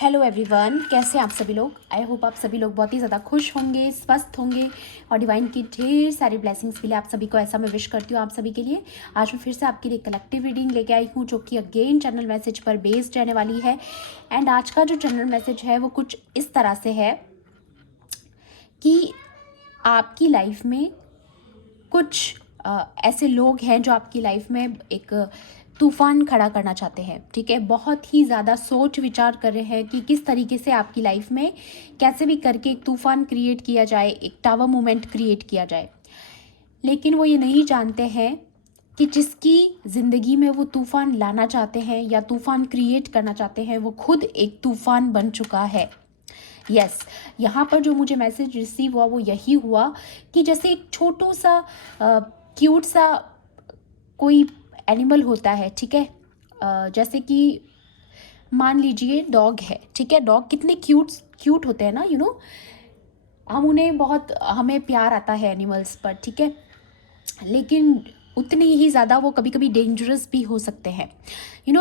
Hello everyone, कैसे हैं आप सभी लोग। आई होप आप सभी लोग बहुत ही ज़्यादा खुश होंगे, स्वस्थ होंगे और डिवाइन की ढेर सारी ब्लेसिंग्स मिले आप सभी को, ऐसा मैं विश करती हूँ आप सभी के लिए। आज मैं फिर से आपके लिए कलेक्टिव रीडिंग लेके आई हूँ जो कि अगेन जनरल मैसेज पर बेस्ड रहने वाली है। एंड आज का जो जनरल मैसेज है वो कुछ इस तरह से है कि आपकी लाइफ में कुछ ऐसे लोग हैं जो आपकी लाइफ में एक तूफान खड़ा करना चाहते हैं। ठीक है, बहुत ही ज़्यादा सोच विचार कर रहे हैं कि किस तरीके से आपकी लाइफ में कैसे भी करके एक तूफान क्रिएट किया जाए, एक टावर मोमेंट क्रिएट किया जाए। लेकिन वो ये नहीं जानते हैं कि जिसकी ज़िंदगी में वो तूफान लाना चाहते हैं या तूफान क्रिएट करना चाहते हैं वो खुद एक तूफान बन चुका है। यस, यहाँ पर जो मुझे मैसेज रिसीव हुआ वो यही हुआ कि जैसे एक छोटू सा क्यूट सा कोई एनिमल होता है। ठीक है, जैसे कि मान लीजिए डॉग है। ठीक है, डॉग कितने क्यूट क्यूट होते हैं ना, हम उन्हें बहुत, हमें प्यार आता है एनिमल्स पर। ठीक है, लेकिन उतनी ही ज़्यादा वो कभी कभी डेंजरस भी हो सकते हैं।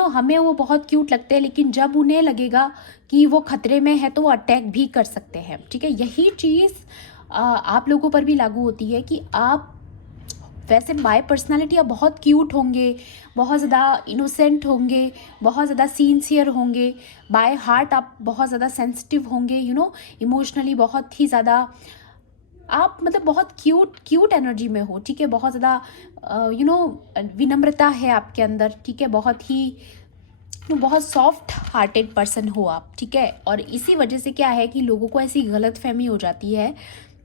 हमें वो बहुत क्यूट लगते हैं, लेकिन जब उन्हें लगेगा कि वो खतरे में है तो वो अटैक भी कर सकते हैं। ठीक है, यही चीज़ आप लोगों पर भी लागू होती है कि आप वैसे बाय पर्सनालिटी आप बहुत क्यूट होंगे, बहुत ज़्यादा इनोसेंट होंगे, बहुत ज़्यादा सिंसियर होंगे, बाय हार्ट आप बहुत ज़्यादा सेंसिटिव होंगे, इमोशनली बहुत ही ज़्यादा आप मतलब बहुत क्यूट एनर्जी में हो। ठीक है, बहुत ज़्यादा विनम्रता है आपके अंदर। ठीक है, बहुत सॉफ्ट हार्टेड पर्सन हो आप। ठीक है, और इसी वजह से क्या है कि लोगों को ऐसी गलतफहमी हो जाती है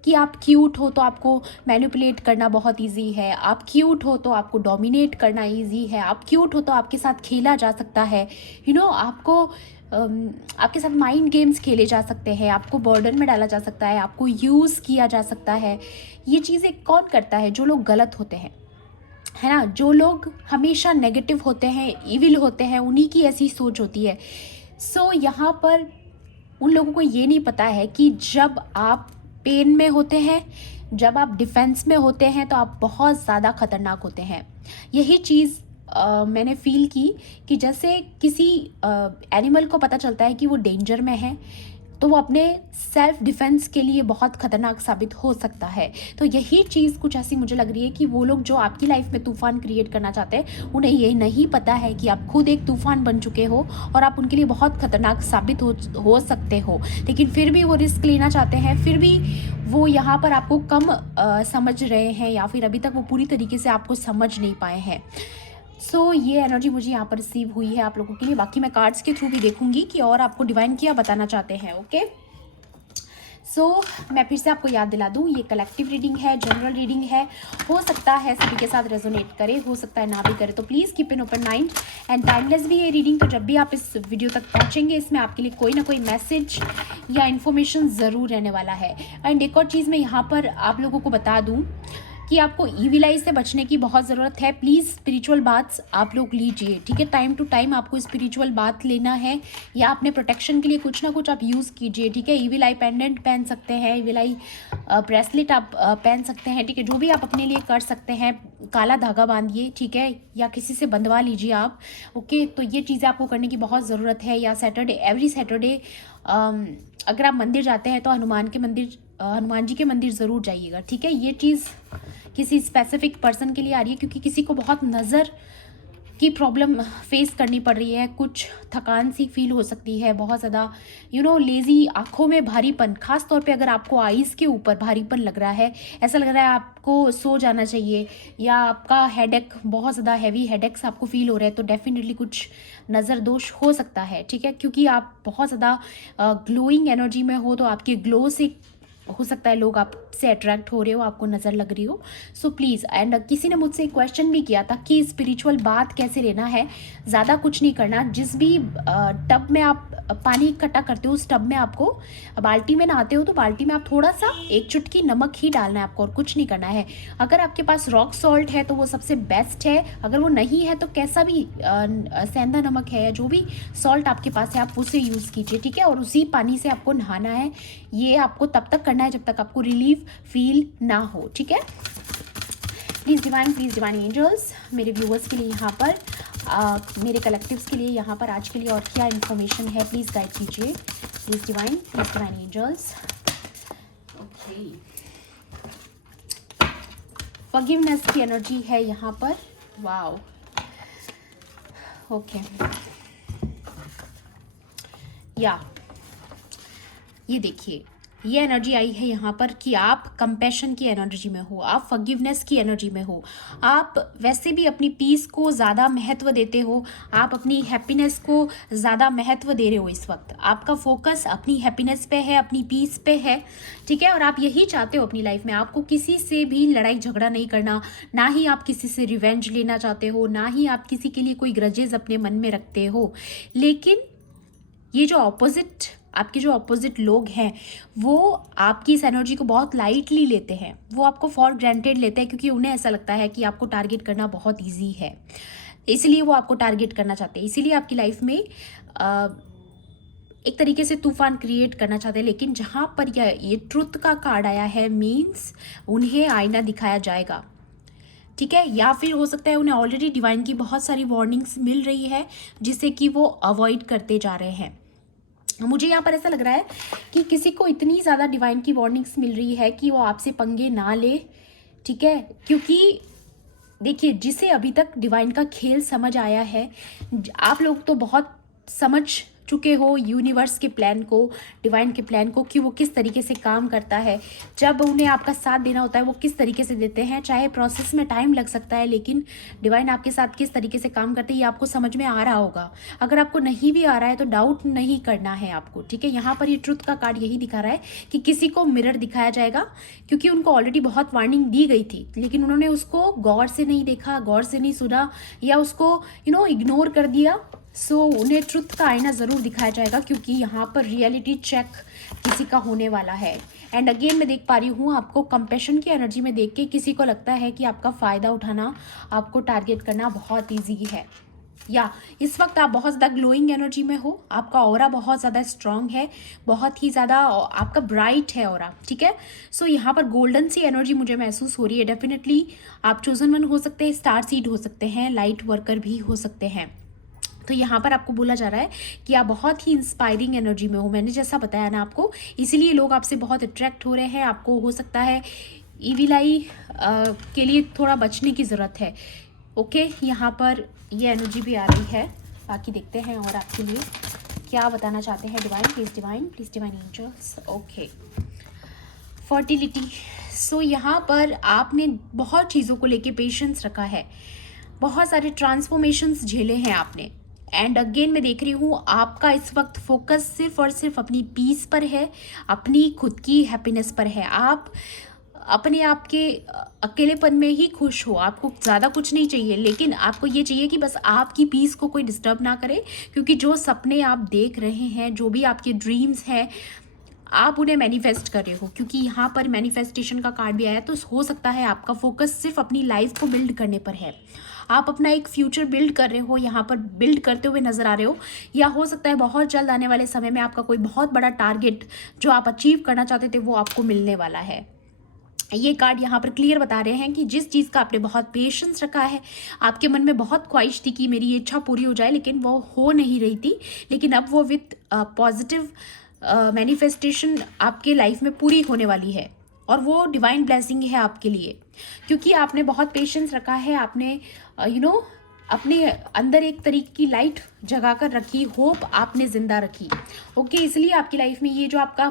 कि आप क्यूट हो तो आपको मैनिपुलेट करना बहुत इजी है, आप क्यूट हो तो आपको डोमिनेट करना इजी है, आप क्यूट हो तो आपके साथ खेला जा सकता है। आपको आपके साथ माइंड गेम्स खेले जा सकते हैं, आपको बर्डन में डाला जा सकता है, आपको यूज़ किया जा सकता है। ये चीज़ें कौन करता है? जो लोग गलत होते हैं, है ना, जो लोग हमेशा नेगेटिव होते हैं, इविल होते हैं, उन्हीं की ऐसी सोच होती है। सो यहाँ पर उन लोगों को ये नहीं पता है कि जब आप पेन में होते हैं, जब आप डिफेंस में होते हैं तो आप बहुत ज़्यादा खतरनाक होते हैं। यही चीज़ मैंने फील की कि जैसे किसी एनिमल को पता चलता है कि वो डेंजर में है तो वो अपने सेल्फ डिफेंस के लिए बहुत ख़तरनाक साबित हो सकता है। तो यही चीज़ कुछ ऐसी मुझे लग रही है कि वो लोग जो आपकी लाइफ में तूफ़ान क्रिएट करना चाहते हैं उन्हें ये नहीं पता है कि आप खुद एक तूफ़ान बन चुके हो और आप उनके लिए बहुत ख़तरनाक साबित हो सकते हो। लेकिन फिर भी वो रिस्क लेना चाहते हैं, फिर भी वो यहाँ पर आपको कम समझ रहे हैं या फिर अभी तक वो पूरी तरीके से आपको समझ नहीं पाए हैं। सो ये एनर्जी मुझे यहाँ पर रिसीव हुई है आप लोगों के लिए। बाकी मैं कार्ड्स के थ्रू भी देखूंगी कि और आपको डिवाइन क्या बताना चाहते हैं। ओके, सो मैं फिर से आपको याद दिला दूँ, ये कलेक्टिव रीडिंग है, जनरल रीडिंग है। हो सकता है सभी के साथ रेजोनेट करे, हो सकता है ना भी करे, तो please keep an open mind and timeless भी ये रीडिंग। तो जब भी आप इस वीडियो तक पहुँचेंगे इसमें आपके लिए कोई ना कोई मैसेज या इन्फॉर्मेशन ज़रूर रहने वाला है। एंड एक और चीज़ मैं यहाँ पर आप लोगों को बता दूँ कि आपको ईविल आई से बचने की बहुत ज़रूरत है। प्लीज़ स्पिरिचुअल बाथ्स आप लोग लीजिए। ठीक है, टाइम टू टाइम आपको स्पिरिचुअल बाथ लेना है या अपने प्रोटेक्शन के लिए कुछ ना कुछ आप यूज़ कीजिए। ठीक है, ईविल आई पेंडेंट पहन सकते हैं, ईविल आई ब्रेसलेट आप पहन सकते हैं। ठीक है, जो भी आप अपने लिए कर सकते हैं, काला धागा बांधिए। ठीक है, या किसी से बंधवा लीजिए आप। ओके, तो ये चीज़ें आपको करने की बहुत ज़रूरत है। या सैटरडे, एवरी सैटरडे अगर आप मंदिर जाते हैं तो हनुमान जी के मंदिर ज़रूर जाइएगा। ठीक है, ये चीज़ किसी स्पेसिफिक पर्सन के लिए आ रही है क्योंकि किसी को बहुत नज़र की प्रॉब्लम फेस करनी पड़ रही है, कुछ थकान सी फील हो सकती है, बहुत ज़्यादा लेज़ी, आँखों में भारीपन, खास तौर पे अगर आपको आईज़ के ऊपर भारीपन लग रहा है, ऐसा लग रहा है आपको सो जाना चाहिए, या आपका हेडेक, बहुत ज़्यादा हैवी हेडेक्स आपको फील हो रहे हैं, तो डेफिनेटली कुछ नज़र दोष हो सकता है। ठीक है, क्योंकि आप बहुत ज़्यादा ग्लोइंग एनर्जी में हो तो आपके ग्लो से हो सकता है लोग आपसे अट्रैक्ट हो रहे हो, आपको नज़र लग रही हो। सो प्लीज़, एंड किसी ने मुझसे क्वेश्चन भी किया था कि स्पिरिचुअल बात कैसे लेना है। ज़्यादा कुछ नहीं करना, जिस भी टब में आप पानी इकट्ठा करते हो उस टब में आपको, बाल्टी में नहाते हो तो बाल्टी में आप थोड़ा सा एक चुटकी नमक ही डालना है आपको, और कुछ नहीं करना है। अगर आपके पास रॉक सॉल्ट है तो वो सबसे बेस्ट है, अगर वो नहीं है तो कैसा भी सेंधा नमक है, जो भी सॉल्ट आपके पास है आप उसे यूज़ कीजिए। ठीक है, और उसी पानी से आपको नहाना है। ये आपको तब तक करना है जब तक आपको रिलीफ फील ना हो। ठीक है, प्लीज़ डिवाइन एंजल्स मेरे व्यूअर्स के लिए यहाँ पर मेरे कलेक्टिव्स के लिए यहाँ पर आज के लिए और क्या इन्फॉर्मेशन है, प्लीज़ गाइड कीजिए, please divine angels. Okay, forgiveness की एनर्जी है यहाँ पर। वाओ, ओके, या ये देखिए, ये एनर्जी आई है यहाँ पर कि आप कंपैशन की एनर्जी में हो, आप फॉरगिवनेस की एनर्जी में हो, आप वैसे भी अपनी पीस को ज़्यादा महत्व देते हो, आप अपनी हैप्पीनेस को ज़्यादा महत्व दे रहे हो। इस वक्त आपका फोकस अपनी हैप्पीनेस पे है, अपनी पीस पे है, ठीक है। और आप यही चाहते हो अपनी लाइफ में, आपको किसी से भी लड़ाई झगड़ा नहीं करना, ना ही आप किसी से रिवेंज लेना चाहते हो, ना ही आप किसी के लिए कोई ग्रजेस अपने मन में रखते हो। लेकिन ये जो आपके जो ऑपोजिट लोग हैं वो आपकी इस एनर्जी को बहुत लाइटली लेते हैं, वो आपको फॉर ग्रांटेड लेते हैं, क्योंकि उन्हें ऐसा लगता है कि आपको टारगेट करना बहुत इजी है, इसलिए वो आपको टारगेट करना चाहते हैं, इसीलिए आपकी लाइफ में एक तरीके से तूफान क्रिएट करना चाहते हैं। लेकिन जहाँ पर ये ट्रुथ का कार्ड आया है, मीन्स उन्हें आईना दिखाया जाएगा, ठीक है। या फिर हो सकता है उन्हें ऑलरेडी डिवाइन की बहुत सारी वार्निंग्स मिल रही है जिसे कि वो अवॉइड करते जा रहे हैं। मुझे यहाँ पर ऐसा लग रहा है कि किसी को इतनी ज़्यादा डिवाइन की वार्निंग्स मिल रही है कि वो आपसे पंगे ना ले, ठीक है। क्योंकि देखिए, जिसे अभी तक डिवाइन का खेल समझ आया है, आप लोग तो बहुत समझ चुके हो यूनिवर्स के प्लान को, डिवाइन के प्लान को, कि वो किस तरीके से काम करता है। जब उन्हें आपका साथ देना होता है वो किस तरीके से देते हैं, चाहे प्रोसेस में टाइम लग सकता है, लेकिन डिवाइन आपके साथ किस तरीके से काम करते हैं ये आपको समझ में आ रहा होगा। अगर आपको नहीं भी आ रहा है तो डाउट नहीं करना है आपको, ठीक है। यहाँ पर ये ट्रुथ का कार्ड यही दिखा रहा है कि किसी को मिरर दिखाया जाएगा, क्योंकि उनको ऑलरेडी बहुत वार्निंग दी गई थी, लेकिन उन्होंने उसको गौर से नहीं देखा, गौर से नहीं सुना, या उसको इग्नोर कर दिया। सो उन्हें ट्रुथ का आईना ज़रूर दिखाया जाएगा, क्योंकि यहाँ पर रियलिटी चेक किसी का होने वाला है। एंड अगेन मैं देख पा रही हूँ आपको कंपैशन की एनर्जी में देख के किसी को लगता है कि आपका फ़ायदा उठाना, आपको टारगेट करना बहुत ईजी है, या इस वक्त आप बहुत ज़्यादा ग्लोइंग एनर्जी में हो, आपका ऑरा बहुत ज़्यादा स्ट्रांग है, बहुत ही ज़्यादा आपका ब्राइट है ऑरा, ठीक है। सो यहाँ पर गोल्डन सी एनर्जी मुझे महसूस हो रही है। डेफिनेटली आप चोजन वन हो सकते हैं, स्टार सीड हो सकते हैं, लाइट वर्कर भी हो सकते हैं। तो यहाँ पर आपको बोला जा रहा है कि आप बहुत ही इंस्पायरिंग एनर्जी में हो, मैंने जैसा बताया ना आपको, इसीलिए लोग आपसे बहुत अट्रैक्ट हो रहे हैं। आपको हो सकता है ईविल आई के लिए थोड़ा बचने की ज़रूरत है, ओके। यहाँ पर ये एनर्जी भी आ रही है, बाकी देखते हैं और आपके लिए क्या बताना चाहते हैं divine, please divine angels. Okay, fertility. So यहाँ पर आपने बहुत चीज़ों को लेके पेशेंस रखा है, बहुत सारे ट्रांसफॉर्मेशंस झेले हैं आपने। एंड अगेन मैं देख रही हूँ आपका इस वक्त फोकस सिर्फ और सिर्फ अपनी पीस पर है, अपनी खुद की हैप्पीनेस पर है। आप अपने आप के अकेलेपन में ही खुश हो, आपको ज़्यादा कुछ नहीं चाहिए, लेकिन आपको ये चाहिए कि बस आपकी पीस को कोई डिस्टर्ब ना करे। क्योंकि जो सपने आप देख रहे हैं, जो भी आपके ड्रीम्स हैं, आप उन्हें मैनिफेस्ट कर रहे हो, क्योंकि यहाँ पर मैनिफेस्टेशन का कार्ड भी आया। तो हो सकता है आपका फोकस सिर्फ अपनी लाइफ को बिल्ड करने पर है, आप अपना एक फ्यूचर बिल्ड कर रहे हो, यहाँ पर बिल्ड करते हुए नजर आ रहे हो। या हो सकता है बहुत जल्द आने वाले समय में आपका कोई बहुत बड़ा टारगेट जो आप अचीव करना चाहते थे वो आपको मिलने वाला है। ये कार्ड यहाँ पर क्लियर बता रहे हैं कि जिस चीज़ का आपने बहुत पेशेंस रखा है, आपके मन में बहुत ख्वाहिश थी कि मेरी ये इच्छा पूरी हो जाए, लेकिन वो हो नहीं रही थी, लेकिन अब वो विथ पॉजिटिव मैनिफेस्टेशन आपके लाइफ में पूरी होने वाली है। और वो डिवाइन ब्लेसिंग है आपके लिए, क्योंकि आपने बहुत पेशेंस रखा है, आपने अपने अंदर एक तरीके की लाइट जगा कर रखी, होप आपने जिंदा रखी, ओके। इसलिए आपकी लाइफ में ये जो आपका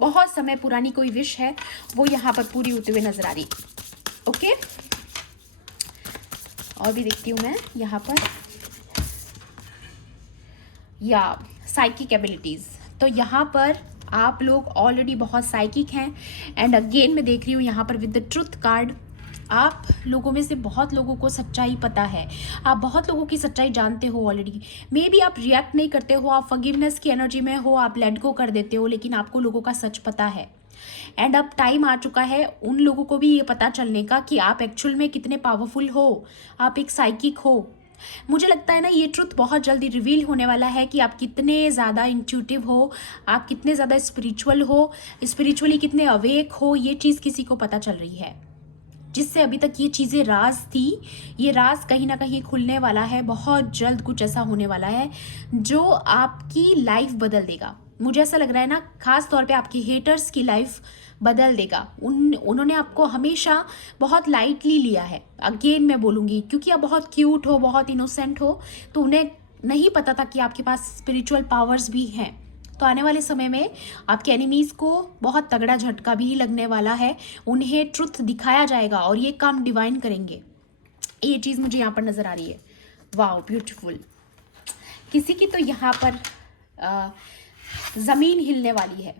बहुत समय पुरानी कोई विश है वो यहाँ पर पूरी होते हुए नजर आ रही, ओके। और भी देखती हूँ मैं यहाँ पर, या साइकिक एबिलिटीज़। तो यहाँ पर आप लोग ऑलरेडी बहुत साइकिक हैं। एंड अगेन मैं देख रही हूँ यहाँ पर विद द ट्रुथ कार्ड, आप लोगों में से बहुत लोगों को सच्चाई पता है, आप बहुत लोगों की सच्चाई जानते हो ऑलरेडी। मे बी आप रिएक्ट नहीं करते हो, आप फॉरगिवनेस की एनर्जी में हो, आप लेट गो कर देते हो, लेकिन आपको लोगों का सच पता है। एंड अब टाइम आ चुका है उन लोगों को भी ये पता चलने का कि आप एक्चुअल में कितने पावरफुल हो, आप एक साइकिक हो। मुझे लगता है ना ये ट्रुथ बहुत जल्दी रिवील होने वाला है कि आप कितने ज़्यादा इंट्यूटिव हो, आप कितने ज़्यादा स्पिरिचुअल हो, स्पिरिचुअली कितने अवेक हो, ये चीज़ किसी को पता चल रही है, जिससे अभी तक ये चीज़ें राज थी, ये राज कहीं ना कहीं खुलने वाला है। बहुत जल्द कुछ ऐसा होने वाला है जो आपकी लाइफ बदल देगा। मुझे ऐसा लग रहा है ना, खास तौर पे आपके हेटर्स की लाइफ बदल देगा। उन्होंने आपको हमेशा बहुत लाइटली लिया है। अगेन मैं बोलूँगी, क्योंकि आप बहुत क्यूट हो, बहुत इनोसेंट हो, तो उन्हें नहीं पता था कि आपके पास स्पिरिचुअल पावर्स भी हैं। तो आने वाले समय में आपके एनिमीज़ को बहुत तगड़ा झटका भी लगने वाला है। उन्हें ट्रुथ दिखाया जाएगा और ये काम डिवाइन करेंगे। ये चीज़ मुझे यहाँ पर नज़र आ रही है। Wow, beautiful. किसी की तो यहाँ पर ज़मीन हिलने वाली है।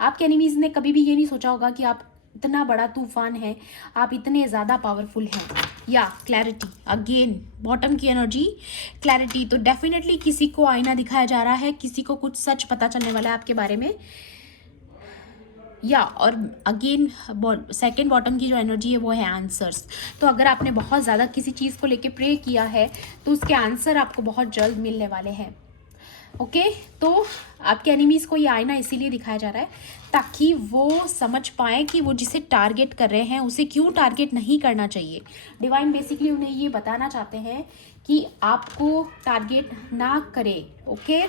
आपके एनिमीज़ ने कभी भी ये नहीं सोचा होगा कि आप इतना बड़ा तूफान है, आप इतने ज़्यादा पावरफुल हैं। या क्लैरिटी, अगेन बॉटम की एनर्जी, क्लैरिटी। तो डेफिनेटली किसी को आईना दिखाया जा रहा है, किसी को कुछ सच पता चलने वाला है आपके बारे में। या और अगेन सेकंड बॉटम की जो एनर्जी है वो है आंसर्स। तो अगर आपने बहुत ज़्यादा किसी चीज़ को लेके प्रे किया है तो उसके आंसर आपको बहुत जल्द मिलने वाले हैं। ओके, तो आपके एनिमीज़ को ये आईना इसीलिए दिखाया जा रहा है ताकि वो समझ पाएँ कि वो जिसे टारगेट कर रहे हैं उसे क्यों टारगेट नहीं करना चाहिए। डिवाइन बेसिकली उन्हें ये बताना चाहते हैं कि आपको टारगेट ना करे। ओके,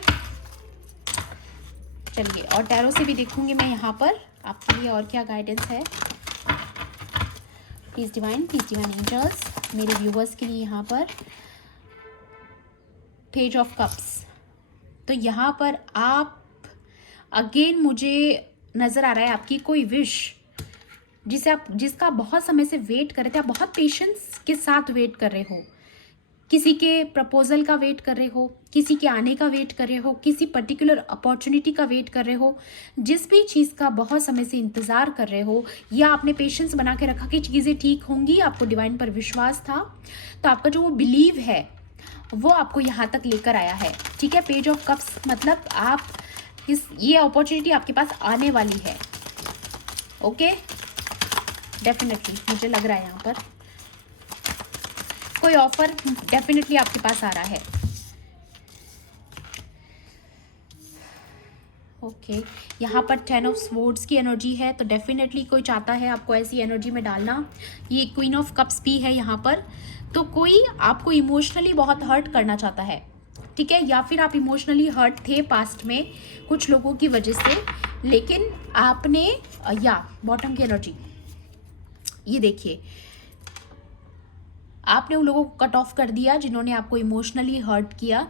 चलिए, और टैरो से भी देखूंगी मैं यहाँ पर आपके लिए और क्या गाइडेंस है। प्लीज़ डिवाइन एंजल्स मेरे व्यूवर्स के लिए यहाँ पर पेज ऑफ कप्स। तो यहाँ पर आप अगेन मुझे नज़र आ रहा है आपकी कोई विश जिसका बहुत समय से वेट कर रहे थे। आप बहुत पेशेंस के साथ वेट कर रहे हो, किसी के प्रपोजल का वेट कर रहे हो, किसी के आने का वेट कर रहे हो, किसी पर्टिकुलर अपॉर्चुनिटी का वेट कर रहे हो। जिस भी चीज़ का बहुत समय से इंतज़ार कर रहे हो या आपने पेशेंस बना के रखा कि चीज़ें ठीक होंगी, आपको डिवाइन पर विश्वास था, तो आपका जो वो बिलीव है वो आपको यहाँ तक लेकर आया है। ठीक है, पेज ऑफ कप्स मतलब आप ये अपॉर्चुनिटी आपके पास आने वाली है। ओके, डेफिनेटली मुझे लग रहा है यहाँ पर कोई ऑफर डेफिनेटली आपके पास आ रहा है। ओके, यहाँ पर 10 ऑफ स्वॉर्ड्स की एनर्जी है, तो डेफिनेटली कोई चाहता है आपको ऐसी एनर्जी में डालना। ये क्वीन ऑफ कप्स भी है यहाँ पर, तो कोई आपको इमोशनली बहुत हर्ट करना चाहता है। ठीक है, या फिर आप इमोशनली हर्ट थे पास्ट में कुछ लोगों की वजह से, लेकिन आपने या बॉटम की एनर्जी ये देखिए, आपने उन लोगों को कट ऑफ कर दिया जिन्होंने आपको इमोशनली हर्ट किया,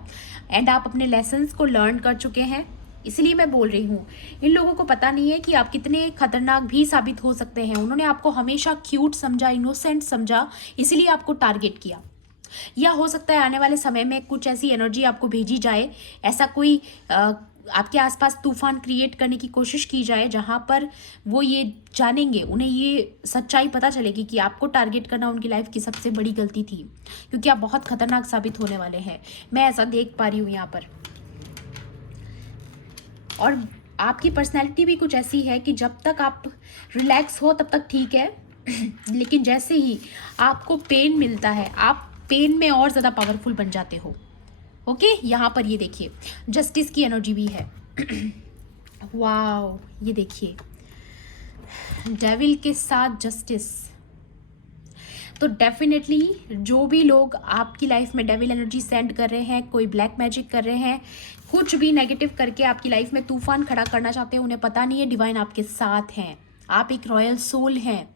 एंड आप अपने लेसन्स को लर्न कर चुके हैं। इसलिए मैं बोल रही हूँ, इन लोगों को पता नहीं है कि आप कितने खतरनाक भी साबित हो सकते हैं। उन्होंने आपको हमेशा क्यूट समझा, इनोसेंट समझा, इसलिए आपको टारगेट किया। या हो सकता है आने वाले समय में कुछ ऐसी एनर्जी आपको भेजी जाए, ऐसा कोई आपके आसपास तूफान क्रिएट करने की कोशिश की जाए जहां पर वो ये जानेंगे, उन्हें ये सच्चाई पता चलेगी कि आपको टारगेट करना उनकी लाइफ की सबसे बड़ी गलती थी, क्योंकि आप बहुत खतरनाक साबित होने वाले हैं। मैं ऐसा देख पा रही हूँ यहाँ पर। और आपकी पर्सनैलिटी भी कुछ ऐसी है कि जब तक आप रिलैक्स हो तब तक ठीक है, लेकिन जैसे ही आपको पेन मिलता है आप पेन में और ज़्यादा पावरफुल बन जाते हो। ओके, यहाँ पर ये देखिए जस्टिस की एनर्जी भी है। वाओ, ये देखिए डेविल के साथ जस्टिस। तो डेफिनेटली जो भी लोग आपकी लाइफ में डेविल एनर्जी सेंड कर रहे हैं, कोई ब्लैक मैजिक कर रहे हैं, कुछ भी नेगेटिव करके आपकी लाइफ में तूफान खड़ा करना चाहते हैं, उन्हें पता नहीं है डिवाइन आपके साथ हैं। आप एक रॉयल सोल हैं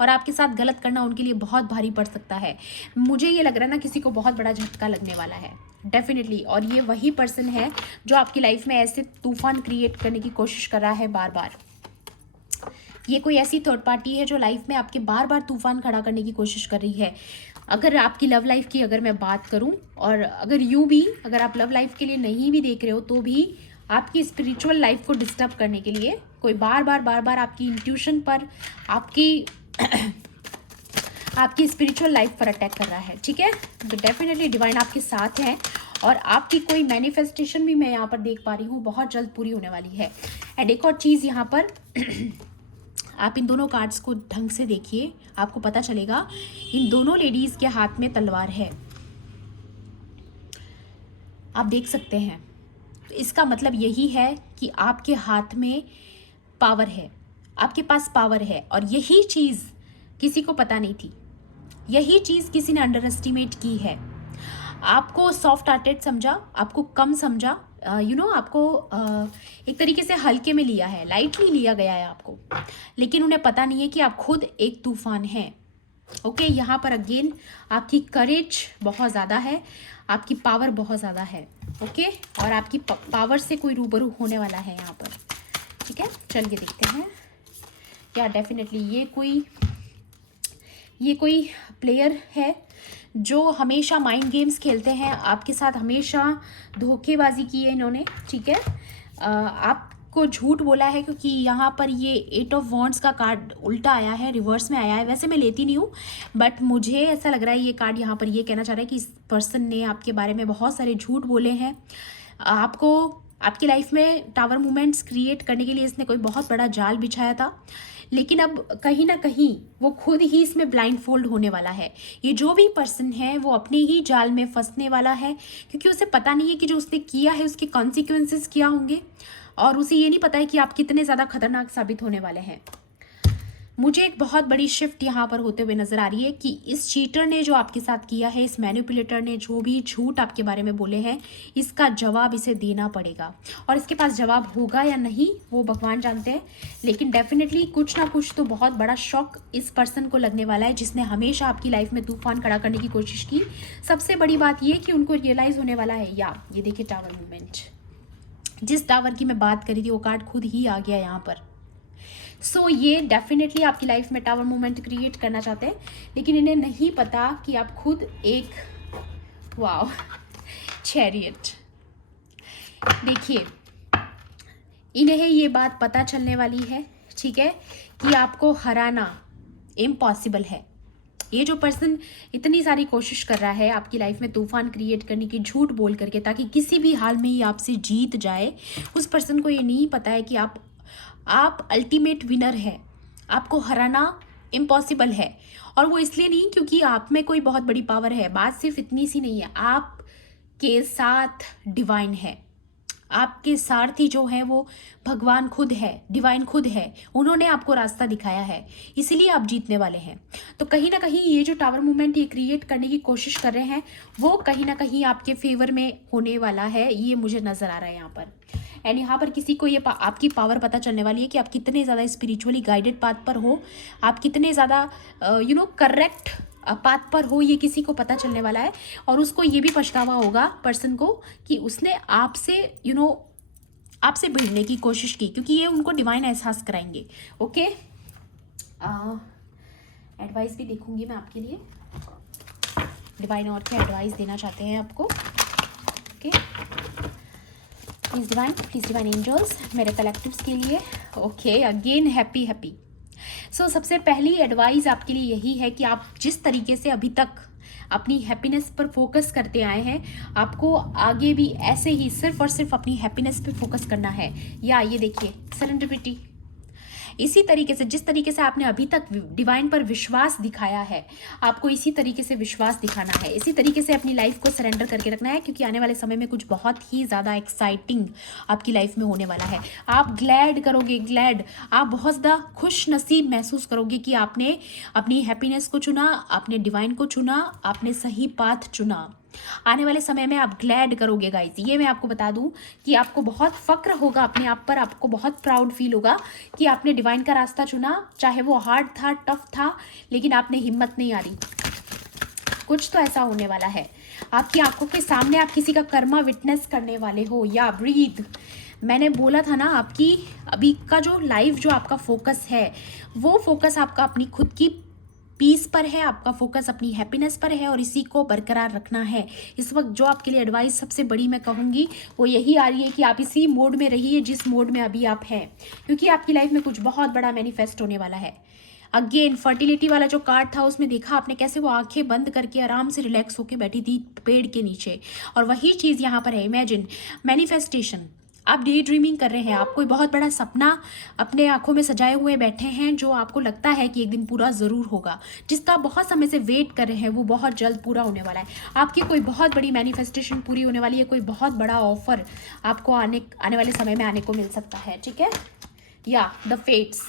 और आपके साथ गलत करना उनके लिए बहुत भारी पड़ सकता है। मुझे ये लग रहा है ना, किसी को बहुत बड़ा झटका लगने वाला है डेफिनेटली, और ये वही पर्सन है जो आपकी लाइफ में ऐसे तूफान क्रिएट करने की कोशिश कर रहा है बार बार। ये कोई ऐसी थर्ड पार्टी है जो लाइफ में आपके बार बार तूफान खड़ा करने की कोशिश कर रही है। अगर आपकी लव लाइफ की अगर मैं बात करूं, और अगर यूं भी अगर आप लव लाइफ के लिए नहीं भी देख रहे हो तो भी आपकी स्पिरिचुअल लाइफ को डिस्टर्ब करने के लिए कोई बार बार आपकी इंट्यूशन पर, आपकी स्पिरिचुअल लाइफ पर अटैक कर रहा है। ठीक है, तो डेफिनेटली डिवाइन आपके साथ हैं और आपकी कोई मैनिफेस्टेशन भी मैं यहाँ पर देख पा रही हूँ बहुत जल्द पूरी होने वाली है। एंड एक और चीज़ यहाँ पर आप इन दोनों कार्ड्स को ढंग से देखिए, आपको पता चलेगा इन दोनों लेडीज़ के हाथ में तलवार है, आप देख सकते हैं। तो इसका मतलब यही है कि आपके हाथ में पावर है, आपके पास पावर है, और यही चीज़ किसी को पता नहीं थी। यही चीज़ किसी ने अंडर एस्टिमेट की है, आपको सॉफ्ट हार्टेड समझा, आपको कम समझा, आपको एक तरीके से हल्के में लिया है, लाइटली लिया गया है आपको। लेकिन उन्हें पता नहीं है कि आप खुद एक तूफान हैं। ओके, यहाँ पर अगेन आपकी करेज बहुत ज़्यादा है, आपकी पावर बहुत ज़्यादा है। ओके, और आपकी पावर से कोई रूबरू होने वाला है यहाँ पर। ठीक है, चलिए देखते हैं। या डेफिनेटली ये कोई प्लेयर है जो हमेशा माइंड गेम्स खेलते हैं आपके साथ, हमेशा धोखेबाजी की है इन्होंने। ठीक है, आपको झूठ बोला है, क्योंकि यहाँ पर ये 8 ऑफ वॉन्ड्स का कार्ड उल्टा आया है, रिवर्स में आया है। वैसे मैं लेती नहीं हूँ, बट मुझे ऐसा लग रहा है ये कार्ड यहाँ पर ये कहना चाह रहा है कि इस पर्सन ने आपके बारे में बहुत सारे झूठ बोले हैं। आपको आपकी लाइफ में टावर मूवमेंट्स क्रिएट करने के लिए इसने कोई बहुत बड़ा जाल बिछाया था, लेकिन अब कहीं ना कहीं वो खुद ही इसमें ब्लाइंड फोल्ड होने वाला है। ये जो भी पर्सन है वो अपने ही जाल में फंसने वाला है, क्योंकि उसे पता नहीं है कि जो उसने किया है उसके कॉन्सिक्वेंसेस क्या होंगे, और उसे ये नहीं पता है कि आप कितने ज़्यादा खतरनाक साबित होने वाले हैं। मुझे एक बहुत बड़ी शिफ्ट यहाँ पर होते हुए नजर आ रही है कि इस चीटर ने जो आपके साथ किया है, इस मैनिपुलेटर ने जो भी झूठ आपके बारे में बोले हैं, इसका जवाब इसे देना पड़ेगा। और इसके पास जवाब होगा या नहीं वो भगवान जानते हैं, लेकिन डेफिनेटली कुछ ना कुछ तो बहुत बड़ा शॉक इस पर्सन को लगने वाला है जिसने हमेशा आपकी लाइफ में तूफान खड़ा करने की कोशिश की। सबसे बड़ी बात यह कि उनको रियलाइज होने वाला है। या ये देखिए टावर मूवमेंट, जिस टावर की मैं बात करी थी वो कार्ड खुद ही आ गया यहाँ पर। सो ये डेफिनेटली आपकी लाइफ में टावर मूवमेंट क्रिएट करना चाहते हैं, लेकिन इन्हें नहीं पता कि आप खुद एक वाव चैरियट। देखिए, इन्हें ये बात पता चलने वाली है, ठीक है, कि आपको हराना इम्पॉसिबल है। ये जो पर्सन इतनी सारी कोशिश कर रहा है आपकी लाइफ में तूफान क्रिएट करने की, झूठ बोल करके, ताकि किसी भी हाल में ही आपसे जीत जाए, उस पर्सन को ये नहीं पता है कि आप अल्टीमेट विनर है, आपको हराना इम्पॉसिबल है। और वो इसलिए नहीं क्योंकि आप में कोई बहुत बड़ी पावर है, बात सिर्फ इतनी सी नहीं है, आपके साथ डिवाइन है, आपके सारथी जो है वो भगवान खुद है, डिवाइन खुद है, उन्होंने आपको रास्ता दिखाया है, इसलिए आप जीतने वाले हैं। तो कहीं ना कहीं ये जो टावर मूवमेंट ये क्रिएट करने की कोशिश कर रहे हैं वो कहीं ना कहीं आपके फेवर में होने वाला है, ये मुझे नज़र आ रहा है यहाँ पर। एंड यहाँ पर किसी को ये आपकी पावर पता चलने वाली है कि आप कितने ज़्यादा स्पिरिचुअली गाइडेड पाथ पर हो, आप कितने ज़्यादा करेक्ट पाथ पर हो, ये किसी को पता चलने वाला है। और उसको ये भी पछतावा होगा पर्सन को कि उसने आपसे आपसे भिड़ने की कोशिश की, क्योंकि ये उनको डिवाइन एहसास कराएंगे। ओके, एडवाइस भी देखूंगी मैं आपके लिए, डिवाइन और क्या एडवाइस देना चाहते हैं आपको। ओके, प्लीज डिवाइन एंजल्स मेरे कलेक्टिव्स के लिए। Okay, again happy. सो सबसे पहली एडवाइस आपके लिए यही है कि आप जिस तरीके से अभी तक अपनी हैप्पीनेस पर फोकस करते आए हैं, आपको आगे भी ऐसे ही सिर्फ और सिर्फ अपनी हैप्पीनेस पे फोकस करना है। या ये देखिए सेरेंडिपिटी, इसी तरीके से जिस तरीके से आपने अभी तक डिवाइन पर विश्वास दिखाया है, आपको इसी तरीके से विश्वास दिखाना है, इसी तरीके से अपनी लाइफ को सरेंडर करके रखना है, क्योंकि आने वाले समय में कुछ बहुत ही ज़्यादा एक्साइटिंग आपकी लाइफ में होने वाला है। आप ग्लैड करोगे, आप बहुत ज़्यादा खुश नसीब महसूस करोगे कि आपने अपनी हैप्पीनेस को चुना, आपने डिवाइन को चुना, आपने सही पाथ चुना। आने वाले समय में आप ग्लैड करोगे गाइस, ये मैं आपको बता दूं कि आपको बहुत फक्र होगा अपने आप पर, आपको बहुत प्राउड फील होगा कि आपने डिवाइन का रास्ता चुना, चाहे वो हार्ड था, टफ था, लेकिन आपने हिम्मत नहीं हारी। कुछ तो ऐसा होने वाला है, आपकी आंखों के सामने आप किसी का कर्मा विटनेस करने वाले हो। या ब्रीथ, मैंने बोला था ना, आपकी अभी का जो लाइफ, जो आपका फोकस है, वो फोकस आपका अपनी खुद की पीस पर है, आपका फोकस अपनी हैप्पीनेस पर है, और इसी को बरकरार रखना है। इस वक्त जो आपके लिए एडवाइस सबसे बड़ी मैं कहूँगी वो यही आ रही है कि आप इसी मोड में रहिए जिस मोड में अभी आप हैं, क्योंकि आपकी लाइफ में कुछ बहुत बड़ा मैनिफेस्ट होने वाला है। अगेन फर्टिलिटी वाला जो कार्ड था उसमें देखा आपने कैसे वो आंखें बंद करके आराम से रिलैक्स होकर बैठी थी पेड़ के नीचे, और वही चीज़ यहाँ पर है। इमेजिन मैनिफेस्टेशन, आप डे ड्रीमिंग कर रहे हैं, आप कोई बहुत बड़ा सपना अपने आंखों में सजाए हुए बैठे हैं, जो आपको लगता है कि एक दिन पूरा ज़रूर होगा, जिसका बहुत समय से वेट कर रहे हैं, वो बहुत जल्द पूरा होने वाला है। आपकी कोई बहुत बड़ी मैनिफेस्टेशन पूरी होने वाली है, कोई बहुत बड़ा ऑफर आपको आने वाले समय में आने को मिल सकता है। ठीक है, या द फेट्स,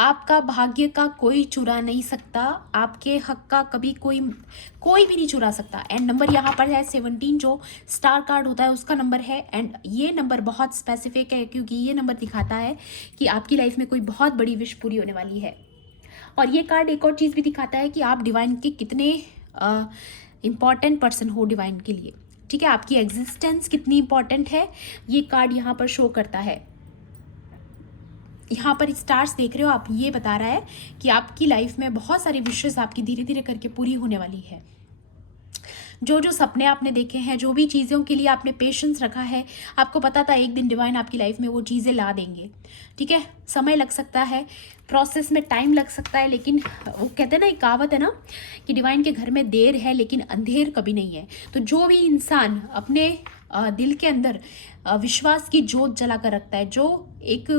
आपका भाग्य का कोई चुरा नहीं सकता, आपके हक का कभी कोई भी नहीं चुरा सकता। एंड नंबर यहाँ पर है 17, जो स्टार कार्ड होता है उसका नंबर है। एंड ये नंबर बहुत स्पेसिफिक है क्योंकि ये नंबर दिखाता है कि आपकी लाइफ में कोई बहुत बड़ी विश पूरी होने वाली है। और ये कार्ड एक और चीज़ भी दिखाता है कि आप डिवाइन के कितने इम्पॉर्टेंट पर्सन हो डिवाइन के लिए। ठीक है, आपकी एग्जिस्टेंस कितनी इंपॉर्टेंट है ये कार्ड यहाँ पर शो करता है। यहाँ पर स्टार्स देख रहे हो आप, ये बता रहा है कि आपकी लाइफ में बहुत सारी विशेस आपकी धीरे धीरे करके पूरी होने वाली है। जो जो सपने आपने देखे हैं, जो भी चीज़ों के लिए आपने पेशेंस रखा है, आपको पता था एक दिन डिवाइन आपकी लाइफ में वो चीज़ें ला देंगे। ठीक है, समय लग सकता है, प्रोसेस में टाइम लग सकता है, लेकिन वो कहते हैं ना, एक कहावत है ना कि डिवाइन के घर में देर है लेकिन अंधेर कभी नहीं है। तो जो भी इंसान अपने दिल के अंदर विश्वास की जोत जला कर रखता है, जो एक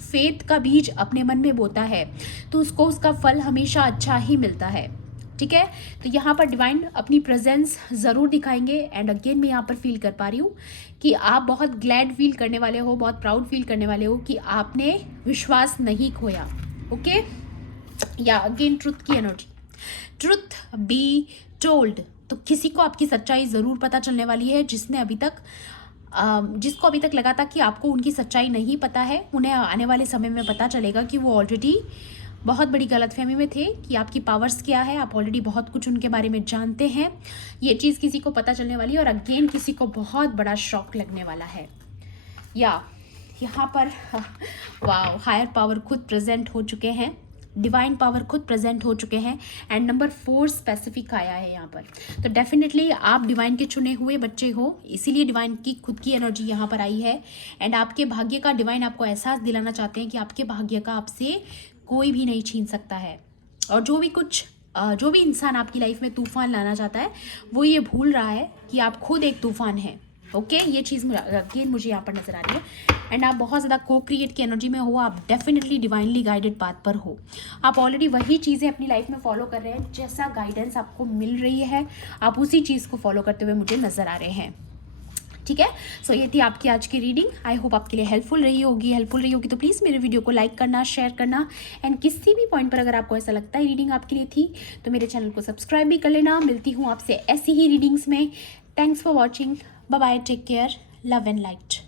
फेथ का बीज अपने मन में बोता है, तो उसको उसका फल हमेशा अच्छा ही मिलता है। ठीक है, तो यहाँ पर डिवाइन अपनी प्रेजेंस ज़रूर दिखाएंगे। एंड अगेन मैं यहाँ पर फील कर पा रही हूँ कि आप बहुत ग्लैड फील करने वाले हो, बहुत प्राउड फील करने वाले हो कि आपने विश्वास नहीं खोया। ओके, या अगेन ट्रुथ की एनर्जी, ट्रुथ बी टोल्ड। तो किसी को आपकी सच्चाई ज़रूर पता चलने वाली है, जिसको अभी तक लगा था कि आपको उनकी सच्चाई नहीं पता है, उन्हें आने वाले समय में पता चलेगा कि वो ऑलरेडी बहुत बड़ी गलतफहमी में थे कि आपकी पावर्स क्या है। आप ऑलरेडी बहुत कुछ उनके बारे में जानते हैं। ये चीज़ किसी को पता चलने वाली है और अगेन किसी को बहुत बड़ा शॉक लगने वाला है। या यहाँ पर वाह, हायर पावर खुद प्रेजेंट हो चुके हैं, डिवाइन पावर खुद प्रेजेंट हो चुके हैं। एंड नंबर 4 स्पेसिफिक आया है यहाँ पर। तो डेफिनेटली आप डिवाइन के चुने हुए बच्चे हो, इसीलिए डिवाइन की खुद की एनर्जी यहाँ पर आई है। एंड आपके भाग्य का डिवाइन आपको एहसास दिलाना चाहते हैं कि आपके भाग्य का आपसे कोई भी नहीं छीन सकता है। और जो भी इंसान आपकी लाइफ में तूफान लाना चाहता है, वो ये भूल रहा है कि आप खुद एक तूफान हैं। ओके, ये चीज़ अगेन मुझे यहाँ पर नजर आ रही है। एंड आप बहुत ज़्यादा को क्रिएट की एनर्जी में हो, आप डेफिनेटली डिवाइनली गाइडेड पाथ पर हो। आप ऑलरेडी वही चीज़ें अपनी लाइफ में फॉलो कर रहे हैं, जैसा गाइडेंस आपको मिल रही है आप उसी चीज़ को फॉलो करते हुए मुझे नज़र आ रहे हैं। ठीक है, सो ये थी आपकी आज की रीडिंग। आई होप आपके लिए हेल्पफुल रही होगी तो प्लीज़ मेरे वीडियो को लाइक करना, शेयर करना। एंड किसी भी पॉइंट पर अगर आपको ऐसा लगता है रीडिंग आपके लिए थी तो मेरे चैनल को सब्सक्राइब भी कर लेना। मिलती हूँ आपसे ऐसी ही रीडिंग्स में। Thanks for watching, bye bye, take care, love and light.